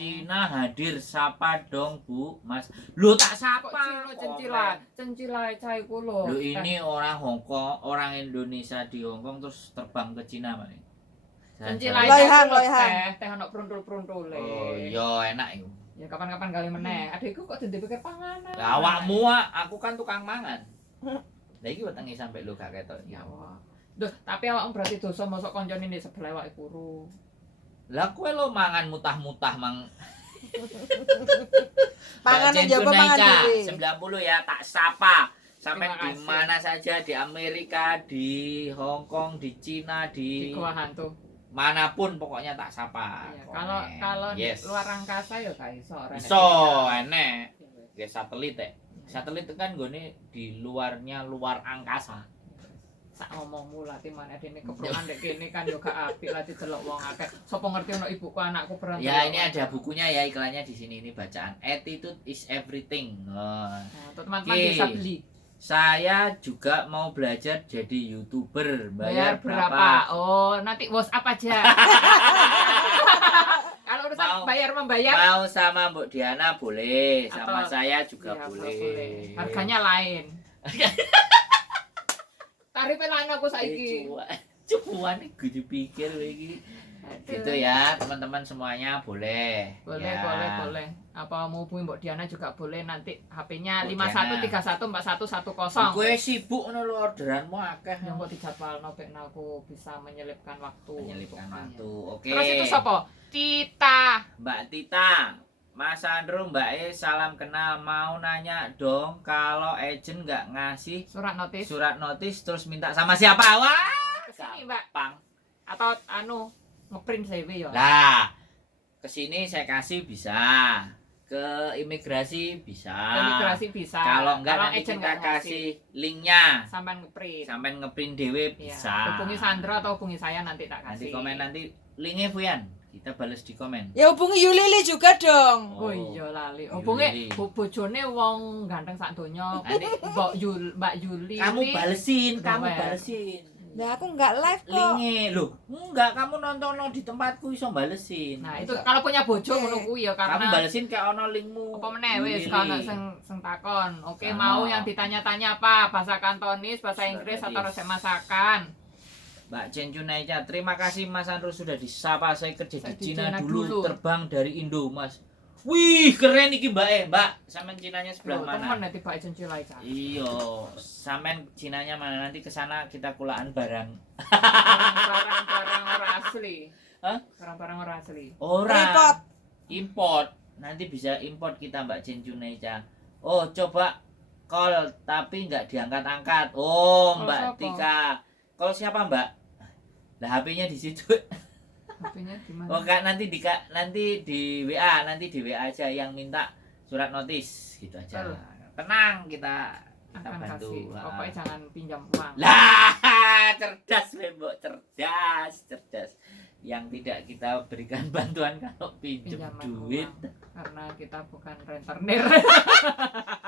Cina hadir, sapa dong Bu, Mas. Lu tak sapa. Kok Cencila cah iku lho. Lu ini orang Hongkong, orang Indonesia di Hongkong terus terbang ke Cina Pak. Cencila Loyang. teh ono pruntul-pruntule. Oh, iya enak iku. Ya kapan-kapan kali meneh. Adikku kok dadi pikir panganan. Lah awakmu aku kan tukang mangan. Lah iki wetenge sampe lu gak ketok. Ya Allah. Duh, tapi awakmu berarti dosa mosok koncone ning sebelah awake kuru. Lah kowe lo mangan mutah-mutah mang. Pangan Mbak njaba mangan Jen dhewe. 90 ya tak sapa. Sampai Terima di kasih. mana saja di Amerika, di Hong Kong, di Cina, Di di gua hantu. manapun pokoknya tak sapa. Iya, Komen. kalau di yes. luar angkasa ya gak iso. ora enek Iso sinyal. enek. Ya satelit ya. Satelit itu kan gone di luarnya luar angkasa. Sak ngomongmu lah timane dene kebrokan ndek kene kan yo gak apik lah didelok wong akeh. Sopo ngerti ono ibuku anakku berantem. Ya ini ada bukunya ya iklannya di sini ini bacaan. Attitude is everything. Oh. Nah, tuh teman-teman Oke. bisa beli. Saya juga mau belajar jadi YouTuber. Bayar berapa? Oh, nanti WhatsApp aja. Kalau urusan Mau- bayar membayar Mau sama Mbok Diana boleh, sama Atau- saya juga ya, boleh. Harganya lain. Tarifnya lain aku saiki. Cukuan nih gue dipikir lagi. Gitu ya teman-teman semuanya boleh. Boleh, Ya. boleh. Apa mau hubungi Mbok Diana juga boleh nanti HP-nya Mbok 51314110. Gue sibuk ngono lho orderanmu akeh. Yang kok dijadwalno ben aku bisa menyelipkan waktu. Menyelipkan untuk waktu. tanya. Oke. Terus itu sapa? Tita. Mbak Tita, Mas Andrew, Mbak E, salam kenal. Mau nanya dong, kalau agent nggak ngasih Surat notis. surat notis terus minta sama siapa? Wah, Kesini, Mbak. gampang. Atau ngeprint CV ya. Lah, kesini saya kasih bisa, ke imigrasi bisa. Imigrasi bisa. Kalau enggak nanti agent kita nggak ngasih, kasih linknya, sampai ngeprint. sampai ngeprint dewe Iya. bisa. Hubungi Sandra atau hubungi saya nanti tak Nanti kasih. komen nanti linknya Fuyan, kita balas di komen. Ya hubungi Yulili juga dong. Oh iya lali. Yuli. Hubungi bojone wong ganteng sak donya. Nanti Mbak Yuli. kamu ini balesin, Udah kamu bayar. balesin. Nah, aku nggak live kok. Linknya loh, enggak kamu nonton di tempatku iso balesin. Nah, itu kalau punya bojo Oke. ngono kuwi ya kamu karena balesin kayak ono linkmu. apa meneh wis Yuli. kana sing takon. Oke, Sama. mau yang ditanya-tanya apa? Bahasa Kantonis, bahasa Inggris atau resep masakan? Mbak Jen Junaica, terima kasih Mas Andrew sudah disapa. Saya kerja Saya di di Cina Cina dulu, dulu. terbang dari Indo, Mas. Wih, keren iki Mbak E. Mbak, sampean Cinanya sebelah Loh, mana? temen nanti Pak Ejen Cilai Cak. Iyo, sampean Cinanya mana nanti ke sana kita kulaan barang. Barang-barang ora asli. Hah? Barang-barang ora asli. Ora. Repot. Import. Nanti bisa import kita Mbak Jen Junaica. Oh, coba call tapi nggak diangkat-angkat. Oh, Call Mbak siapa? Tika. Call siapa, Mbak? Lah HP-nya di situ. HP-nya gimana? Oh, Kak, nanti di WA, nanti di WA aja yang minta surat notis gitu aja. Betul. Tenang kita Akan bantu. kasih. Ah. Pokoknya jangan pinjam uang. Lah, cerdas Mbok, cerdas. Yang tidak kita berikan bantuan kalau pinjam Pinjaman duit, uang. Karena kita bukan rentenir.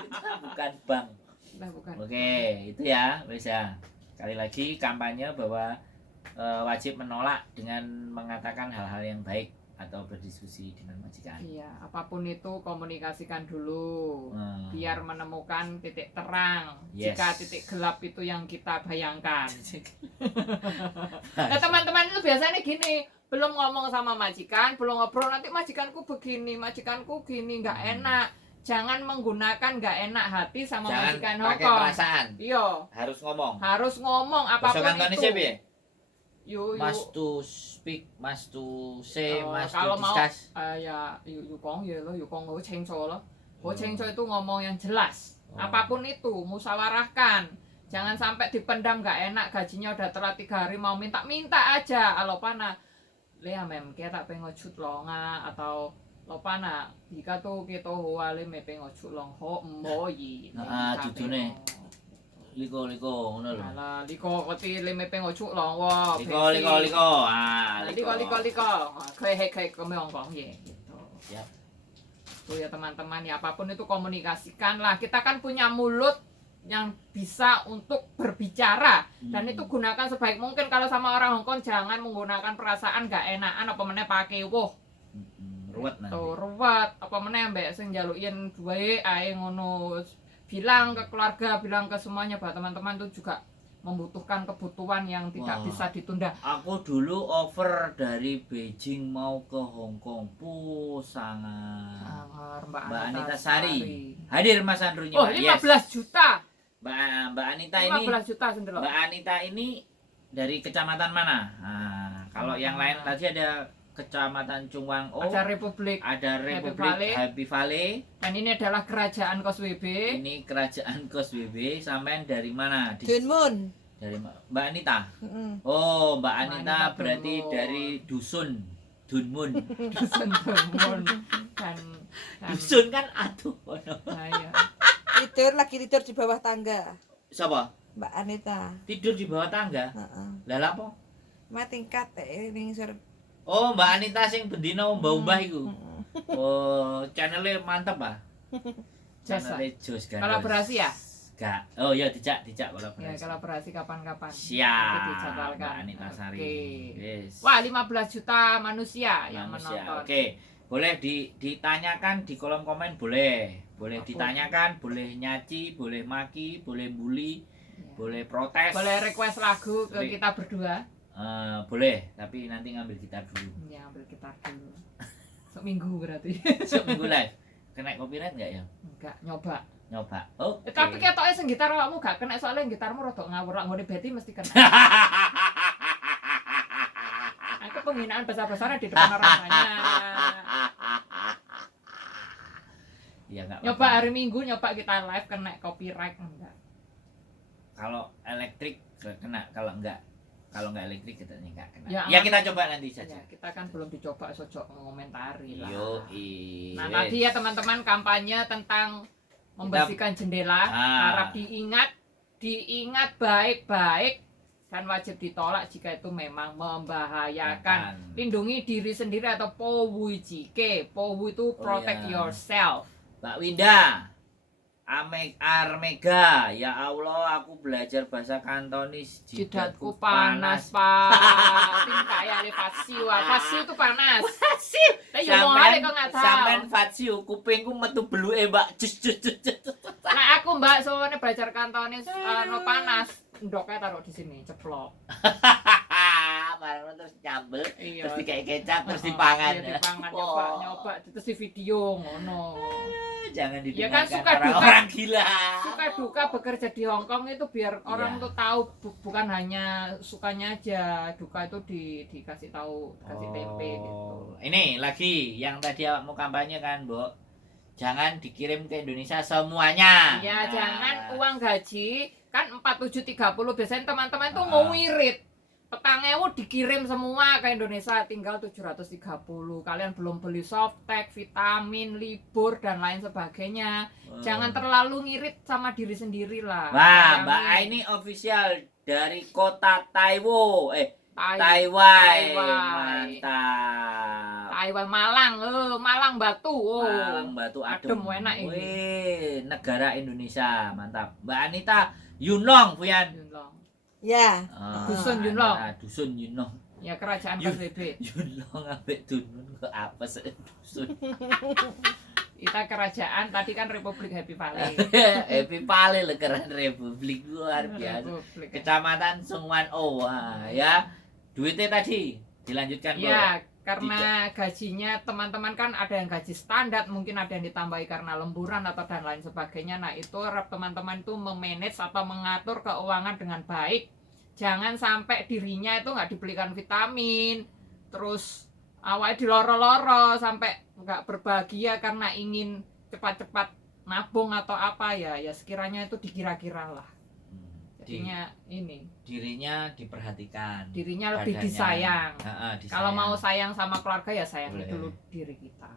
kita bukan bank. Kita bukan. Oke, itu ya, bisa. Sekali lagi kampanye bahwa wajib menolak dengan mengatakan hal-hal yang baik atau berdiskusi dengan majikan. Iya, apapun itu komunikasikan dulu. Hmm. Biar menemukan titik terang. Yes. Jika titik gelap itu yang kita bayangkan. Nah, teman-teman itu biasanya gini, belum ngomong sama majikan, belum ngobrol nanti majikanku begini, majikanku gini, nggak enak. Jangan menggunakan nggak enak hati sama Jangan majikan pakai Hongkong. perasaan, Iya, harus ngomong. harus ngomong Bahasa apapun Kantonis itu. siapa ya? Yuk, Must to speak, must to say, must to kalau mau discuss. ya yuk講嘢咯，yuk講好清楚咯。Oh. Hou清楚itu ngomong yang jelas. Oh. Apapun itu, musyawarahkan. Jangan sampai dipendam nggak enak, gajinya udah telat 3 hari mau minta aja. Alo pana, Lea mem kita tak pengen cut longa atau lo pana, jika tuh kita huale me pengen cut long ho moyi. Judulnya. Liko ngono lho. Alah, liko koti le me pengen cut long wo. Liko. Ah, Liko. Kayak ngomong ya gitu. Siap. Tuh ya teman-teman ya, apapun itu komunikasikan lah. Kita kan punya mulut yang bisa untuk berbicara dan itu gunakan sebaik mungkin. Kalau sama orang Hongkong jangan menggunakan perasaan gak enakan apa meneh pakai woh. Ruwet nanti. Tuh meneh mbek sing njalukin duwe ae ngono. Bilang ke keluarga, bilang ke semuanya bahwa teman-teman itu juga membutuhkan kebutuhan yang tidak Wah. bisa ditunda. Aku dulu over dari Beijing mau ke Hong Kong. Sangat. Sangar Mbak Mbak Anita Anita Sari. Sari. Hadir Mas Andrunya. Oh, Mbak. 15 juta. Mbak Anita ini 15 juta sendelok. Mbak Anita ini dari kecamatan mana? Nah, kalau yang lain Mana? tadi ada Kecamatan Cungwang Ada Republik ada Happy Republik Valley. Happy Valley. Dan ini adalah kerajaan Kos WB. Ini kerajaan Kos WB. Sampean dari mana? Dunmun. Dari Mbak Anita. Mm-mm. Oh, Mbak Mbak Anita Anita berarti Dunmun. dari dusun Dunmun. Dusun Dunmun dan Dusun kan aduh. Nah, iya. Lagi tidur di bawah tangga. Siapa? Mbak Anita. Tidur di bawah tangga. Heeh. Lah apa? Ma tingkat ning sur. Oh, Mbak Anita sing bendino umbah-umbah iku. Mm-mm. Oh, channelnya mantep ah. Jos, Channelnya Jos kan. Kolaborasi ya? Enggak. Oh iya dijak Ya, kolaborasi. kolaborasi kapan-kapan. Siap. Nanti dijadwalkan. Mbak Anita Sari. Oke. Yes. Wah, 15 juta manusia yang Manusia. menonton. Oke. Boleh ditanyakan di kolom komen boleh. Boleh Apa? ditanyakan, boleh nyaci, boleh maki, boleh bully, Ya. boleh protes. Boleh request lagu ke Boleh. kita berdua. Boleh, tapi nanti ngambil gitar dulu. Ya, ambil gitar dulu. Seminggu berarti. Seminggu live. Kena copyright enggak ya? Enggak, nyoba. Nyoba. Oke. Tapi ketoknya sing gitar awakmu gak kena soalnya gitarmu rada ngawur lak nggone Betty mesti kena. Aku penghinaan besar-besaran di depan orang banyak. Ya enggak Nyoba apa-apa. hari Minggu nyoba kita live kena copyright enggak. Kalau elektrik kena, kalau enggak elektrik kita enggak kena. Ya, Ya, kita coba nanti saja. Ya, kita kan belum dicoba sojok mengomentari lah. Yo, Nah, tadi ya teman-teman kampanye tentang membersihkan jendela, harap diingat baik-baik dan wajib ditolak jika itu memang membahayakan. Lindungi diri sendiri atau powu jike. Powu itu protect iya. yourself. Mbak Winda, Armega, ya Allah aku belajar bahasa Kantonis. Jidatku panas, Pak. Tim kayak le fasiu. Fasiu itu panas. Fasiu. Tapi yo mau hale kok enggak tahu. Sampean Fasiu, kupingku metu beluke, Mbak. Jus. Nah, aku Mbak soalnya belajar Kantonis no panas. Ndoknya taruh di sini, ceplok. Barang terus nyambel, Iya. terus dikei kecap, terus dipangan. Iya, dipangan Wah. nyoba terus di video ngono. Jangan Ya kan, didengarkan suka duka. orang-orang gila. Suka duka bekerja di Hong Kong itu biar orang Iya. tuh tahu bukan hanya sukanya aja, duka itu dikasih tahu, dikasih tempe gitu. Ini lagi yang tadi awakmu kampanye kan, Bu. Jangan dikirim ke Indonesia semuanya. Ya, Nah. jangan uang gaji kan 4730 biasanya teman-teman tuh Ah. mau ngirit. Petangnya dikirim semua ke Indonesia, tinggal 730. Kalian belum beli softtek, vitamin, libur dan lain sebagainya. Jangan terlalu ngirit sama diri sendiri lah. Wah, Mbak Bayangin. Aini official dari kota Taiwo. Taiwan. Taiwan. Mantap. Taiwan Malang, Malang Batu. Oh. Malang Batu adem. Adem, enak ini. Wih, negara Indonesia, mantap. Mbak Anita Yunlong, Fuyan. Yunlong. Ya. Dusun Yunlong. Dusun Yunlong. Ya kerajaan Yun- KBB. Yunlong ambek Dunun kok apa sih dusun? Kita kerajaan tadi kan Republik Happy Valley. Happy Valley le keren Republik luar biasa. Republik. Kecamatan Sungwan Wah, ya. Duitnya tadi dilanjutkan, Bu. Ya, karena gajinya teman-teman kan ada yang gaji standar, mungkin ada yang ditambahi karena lemburan atau dan lain sebagainya. Nah, itu harap teman-teman itu memanage atau mengatur keuangan dengan baik. Jangan sampai dirinya itu nggak dibelikan vitamin, terus awalnya diloro-loro sampai nggak berbahagia karena ingin cepat-cepat nabung atau apa ya sekiranya itu dikira-kira lah. Jadinya ini Dirinya diperhatikan. dirinya lebih Badannya. disayang. Disayang. Kalau mau sayang sama keluarga ya sayangi Boleh. dulu diri kita.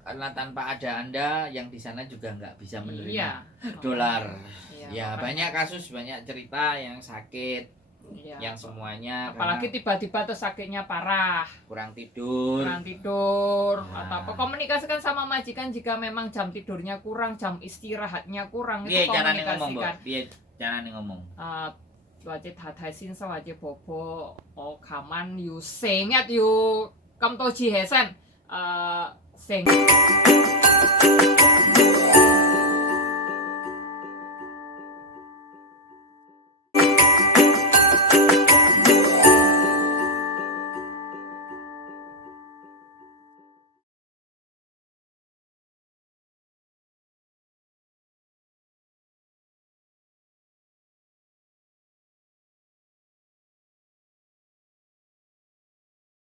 Karena tanpa ada Anda yang di sana juga nggak bisa menerima Iya. dolar. Iya, Ya, makanya. banyak kasus, banyak cerita yang sakit, Iya. yang semuanya Apalagi karena tiba-tiba tuh sakitnya parah, kurang tidur. kurang tidur, Nah. atau apa. Komunikasikan sama majikan jika memang jam tidurnya kurang, jam istirahatnya kurang, Piye itu carane ngomong, Bu? komunikasikan. Piye carane ngomong? 或者太太先生或者婆婆，我琴晚要成日要咁多次起身， sing